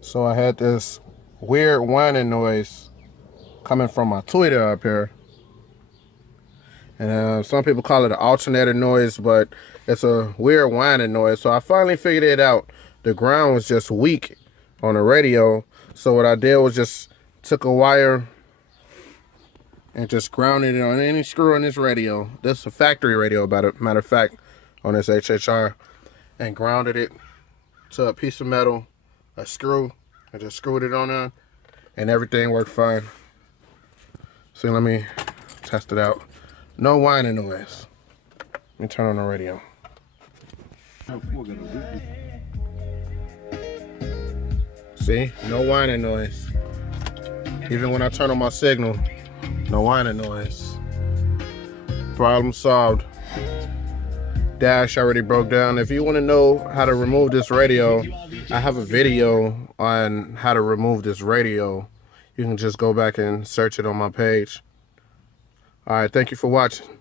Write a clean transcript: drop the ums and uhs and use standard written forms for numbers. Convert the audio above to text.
So I had this weird whining noise coming from my tweeter up here. And some people call it an alternator noise, but it's a weird whining noise. So I finally figured it out. The ground was just weak on the radio. So what I did was just took a wire and just grounded it on any screw in this radio. This is a factory radio, matter of fact, on this HHR. And grounded it to a piece of metal, a screw. I just screwed it on there, and everything worked fine. So let me test it out. No whining noise. Let me turn on the radio. See, no whining noise. Even when I turn on my signal, no whining noise. Problem solved. Dash already broke down. If you want to know how to remove this radio, I have a video on how to remove this radio. You can just go back and search it on my page. All right, thank you for watching.